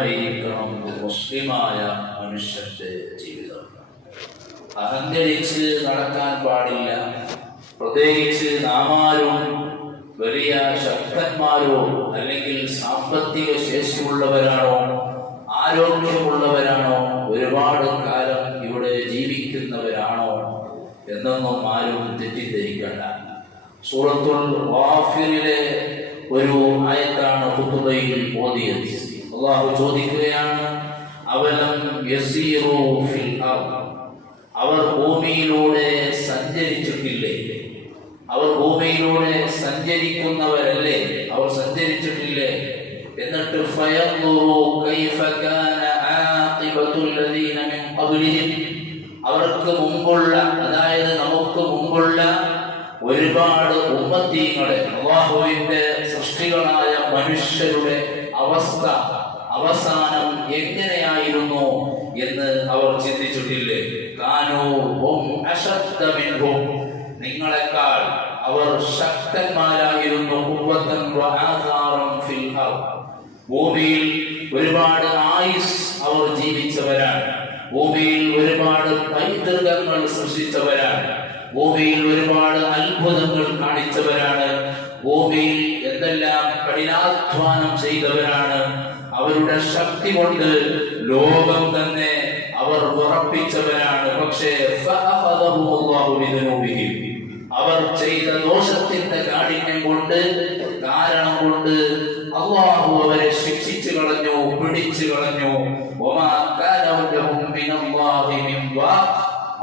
ആയിരിക്കണം മുസ്ലിമായ മനുഷ്യന്റെ ജീവിതം. അഹങ്കരിച്ച് നടക്കാൻ പാടില്ല. പ്രത്യേകിച്ച് നാമാരും വലിയ ശക്തന്മാരോ അല്ലെങ്കിൽ സാമ്പത്തിക ശേഷിയുള്ളവരാണോ ആരോഗ്യമുള്ളവരാണോ ഒരുപാട് കാലം ഇവിടെ ജീവിക്കുന്നവരാണോ എന്നൊന്നും ആരും തെറ്റിദ്ധരിക്കണ്ട. സൂറത്തുൽ ഗാഫിറിലെ ഒരു ആയത്താണ് ഖുതുബയിൽ ഓതിയത്. അല്ലാഹു ചോദിക്കുകയാണ്, അവലം യസീറു ഫിൽ അർദ്, അവർ ഭൂമിയിലൂടെ സഞ്ചരിച്ചിട്ടില്ലേ? അവർ ഭൂമിയിലൂടെ സഞ്ചരിക്കുന്നവരല്ലേ? അവർ സഞ്ചരിച്ചിട്ടില്ലേ? എന്നിട്ട് ഫയൻദുറു കൈഫ കാന ആഖിബത്തുൽ ലദീന മിൻ ഖബ്ലിഹിം, അവർക്ക് മുമ്പുള്ള, അതായത് നമുക്ക് മുമ്പുള്ള ഒരുപാട് ഉമ്മത്തീങ്ങളെ, അല്ലാഹുവിന്റെ സൃഷ്ടികളായ മനുഷ്യരുടെ അവസ്ഥ, അവസാനം എങ്ങനെയായിരുന്നു എന്ന് അവർ ചിന്തിച്ചിട്ടില്ലേ? കാനൂ ഹും അശദ്ദ മിൻഹും, നിങ്ങളെക്കാൾ അവർ ശക്തന്മാരായിരുന്നു. ഖുവ്വതൻ വആസാറൻ ഫിൽ അർദ്, ഭൂമിയിൽ ഒരുപാട് ആയുസ് അവർ ജീവിച്ചവരാണ്. ഭൂമിയിൽ ഒരുപാട് പൈതൃകങ്ങൾ സൃഷ്ടിച്ചവരാണ്. ഭൂമിയിൽ ഒരുപാട് അത്ഭുതങ്ങൾ കാണിച്ചവരാണ്. ഭൂമിയിൽ എന്തെല്ലാം കഠിനാധ്വാനം ചെയ്തവരാണ്. അവരുടെ ശക്തി കൊണ്ട് ലോകം തന്നെ അവർ ഉറപ്പിച്ചവരാണ്. പക്ഷേ അവർ ചെയ്ത ദോഷത്തിന്റെ കാഠിന്യം കൊണ്ട്, കാരണം കൊണ്ട് അല്ലാഹു അവരെ ശിക്ഷിച്ചു കളഞ്ഞു, പിടിച്ചു കളഞ്ഞു.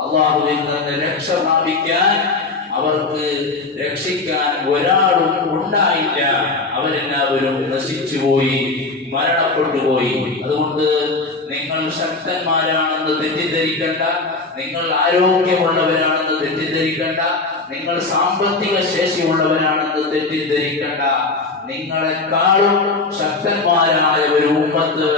അല്ലാഹുവിൽ നിന്ന് രക്ഷ പ്രാപിക്കാൻ, അവർക്ക് രക്ഷിക്കാൻ ഒരാളും ഉണ്ടായില്ല. അവരെല്ലാവരും നശിച്ചുപോയി, മരണപ്പെട്ടുപോയി. അതുകൊണ്ട് നിങ്ങൾ ശക്തന്മാരാണെന്ന് തെറ്റിദ്ധരിക്കണ്ട, നിങ്ങൾ ആരോഗ്യമുള്ളവരാണെന്ന് തെറ്റിദ്ധരിക്കണ്ട, നിങ്ങൾ സാമ്പത്തിക ശേഷിയുള്ളവരാണെന്ന് തെറ്റിദ്ധരിക്കണ്ട. നിങ്ങളെക്കാളും ശക്തന്മാരായ ഒരു ഉമ്മത്ത്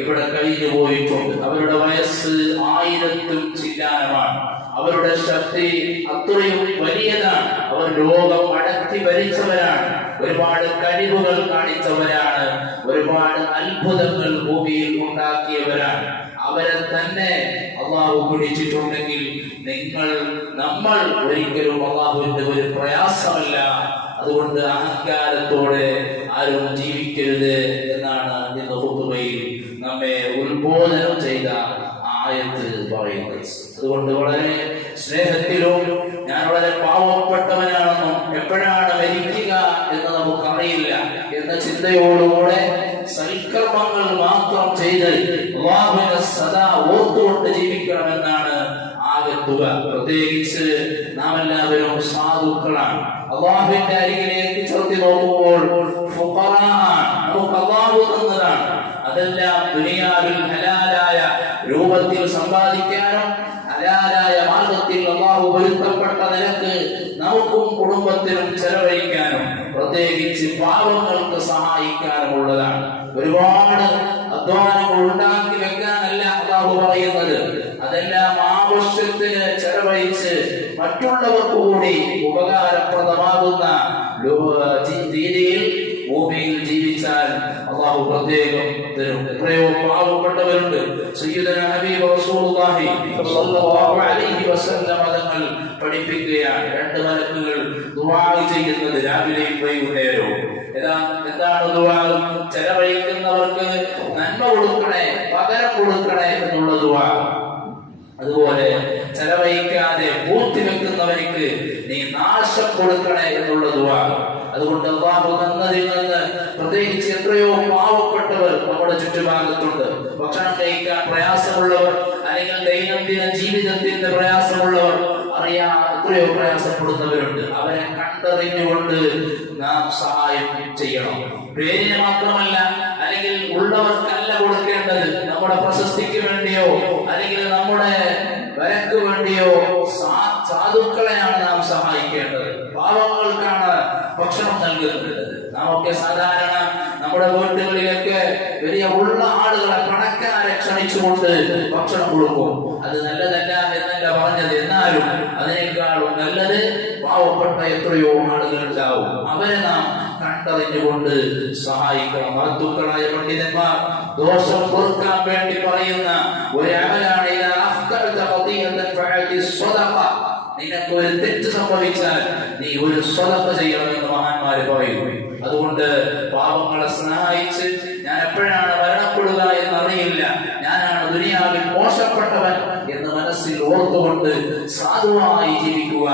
ഇവിടെ കഴിഞ്ഞു പോയിട്ടുണ്ട്. അവരുടെ വയസ്സ് 1000 ചില്ലാനമാണ്. അവരുടെ ശക്തി അത്രയും വലിയതാണ്. അവർ ലോകം അടക്കി ഭരിച്ചവരാണ്. ഒരുപാട് കഴിവുകൾ കാണിച്ചവരാണ്. ഒരുപാട് അത്ഭുതങ്ങൾ ഭൂമിയിൽ ഉണ്ടാക്കിയവരാണ്. അവരെ തന്നെ അള്ളാഹു പിടിച്ചിട്ടുണ്ടെങ്കിൽ നമ്മൾ ഒരിക്കലും അള്ളാഹുവിന്റെ ഒരു പ്രയാസമല്ല. അതുകൊണ്ട് അഹങ്കാരത്തോടെ ആരും ജീവിക്കരുത് എന്നാണ് ഇന്ന് ഖുതുബയിൽ നമ്മെ ഉത്ബോധനം ചെയ്ത ആയത്ത് പറയുന്നത്. അതുകൊണ്ട് വളരെ സ്നേഹത്തിലും, ഞാൻ വളരെ പാവപ്പെട്ടവനാണെന്നും എപ്പോഴാണ് മരിക്കുക എന്ന് നമുക്കറിയില്ല എന്ന ചിന്തയോടുകൂടെ സൽക്കർമ്മങ്ങൾ മാത്രം ചെയ്ത് അല്ലാഹുവിനെ സദാ ഓർത്തുകൊണ്ട് ജീവിക്കണമെന്നാണ് ആകത്തുക. പ്രത്യേകിച്ച് നാം എല്ലാവരും സാധുക്കളാണ്. അല്ലാഹുവിന്റെ അരികിലേക്ക് ചെറുത്തി നോക്കുമ്പോൾ നമുക്ക് അല്ലാഹു തന്നതാണ്. അതെല്ലാം ദുനിയാവിൽ ഹലാലായ രൂപത്തിൽ സമ്പാദിക്കാനും ഹലാലായ മാർഗത്തിൽ അല്ലാഹു പൊരുത്തപ്പെട്ട നിലക്ക് നമുക്കും കുടുംബത്തിനും ചെലവഴിക്കാനും പ്രത്യേകിച്ച് പാവങ്ങൾക്ക് സഹായിക്കാനുമുള്ളതാണ്. ഒരുപാട് അധ്വാനങ്ങൾ ഉണ്ടാക്കി വെക്കാനല്ല അല്ലാഹു പറയുന്നത്. അതെല്ലാം ആവശ്യത്തിന് ചെലവഴിച്ച് മറ്റുള്ളവർക്ക് കൂടി ഉപകാരപ്രദമാകുന്ന രീതിയിൽ ഭൂമിയിൽ ജീവിച്ചാൽ അല്ലാഹു പ്രത്യേകം തരും. എത്രയോ പാവപ്പെട്ടവരുണ്ട്. സയ്യിദുനാ ഹബീബ് റസൂലുള്ളാഹി സ്വല്ലല്ലാഹു അലൈഹി വസല്ലം തങ്ങൾ പഠിപ്പിക്കുകയാണ്, 2 മലക്കുകൾ ദുആ ചെയ്യുന്നത് രാവിലെയും വൈകുന്നേരവും. എന്താണ് ദുആ? ചെലവഴിക്കുന്നവർക്ക് നന്മ കൊടുക്കണേ, പകരം കൊടുക്കണേ എന്നുള്ള ദുആ. അതുപോലെ ചെലവഴിക്കാതെ പൂർത്തിവെക്കുന്നവർക്ക് നീ നാശം കൊടുക്കണേ എന്നുള്ള ദുആ. അതുകൊണ്ട് അല്ലാഹു തന്നതിൽ നിന്ന് പ്രത്യേകിച്ച് എത്രയോ പാവപ്പെട്ടവർ നമ്മുടെ ചുറ്റുഭാഗത്തുണ്ട്. ഭക്ഷണം കഴിക്കാൻ പ്രയാസമുള്ളവർ, അല്ലെങ്കിൽ ദൈനംദിന ജീവിതത്തിന്റെ പ്രയാസമുള്ളവർ, എത്രയോ പ്രയാസപ്പെടുന്നവരുണ്ട്. അവരെ കണ്ടറിഞ്ഞുകൊണ്ട് നാം സഹായം ചെയ്യണം. പേരിന് മാത്രമല്ല, അല്ലെങ്കിൽ ഉള്ളവർക്കല്ല കൊടുക്കേണ്ടത്. നമ്മുടെ പ്രശസ്തിക്ക് വേണ്ടിയോ അല്ലെങ്കിൽ നമ്മുടെ വരക്ക് വേണ്ടിയോ സാധുക്കളെയാണ് നാം സഹായിക്കേണ്ടത്. പാവങ്ങൾക്കാണ് ഭക്ഷണം നൽകുന്നത്. നാമൊക്കെ സാധാരണ നമ്മുടെ വീട്ടുകളിലൊക്കെ വലിയ ഉള്ള ആളുകളെ, പണക്കാരെ ക്ഷണിച്ചുകൊണ്ട് ഭക്ഷണം കൊടുക്കും. അത് നല്ലതല്ല എന്നല്ല പറഞ്ഞത്. എന്നാലും അതിനേക്കാളും നല്ലത് പാവപ്പെട്ട എത്രയോ ആളുകൾ ഉണ്ടാവും. അവരെ നാം കണ്ട കണ്ടറിഞ്ഞുകൊണ്ട് സഹായിക്കണം. മഹത്തുക്കളായ പണ്ഡിതന്മാർ ദോഷം പൊറുക്കാൻ വേണ്ടി പറയുന്ന ഒരു അമലാണ് നിനക്ക് ഒരു തെറ്റ് സംഭവിച്ചാൽ നീ ഒരു സ്വതക്ക ചെയ്യണമെന്ന് മഹാന്മാര് പറയും. അതുകൊണ്ട് പാവങ്ങളെ സഹായിച്ച് ഞാൻ എപ്പോഴാണ് മരണപ്പെടുക എന്നറിയില്ല, ഞാനാണ് ദുനിയാവിൽ മോശപ്പെട്ടവൻ എന്ന് മനസ്സിൽ ഓർത്തുകൊണ്ട് സാധുവായി ജീവിക്കുക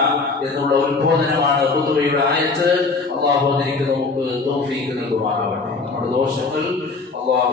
എന്നുള്ള ഉത്ബോധനമാണ് ഖുതുബയുടെ ആയത്ത്. അല്ലാഹു അതിലേക്ക് നമുക്ക് തൗഫീഖ് നൽകുമാറാവട്ടെ. നമ്മുടെ ദോഷങ്ങൾ അല്ലാഹു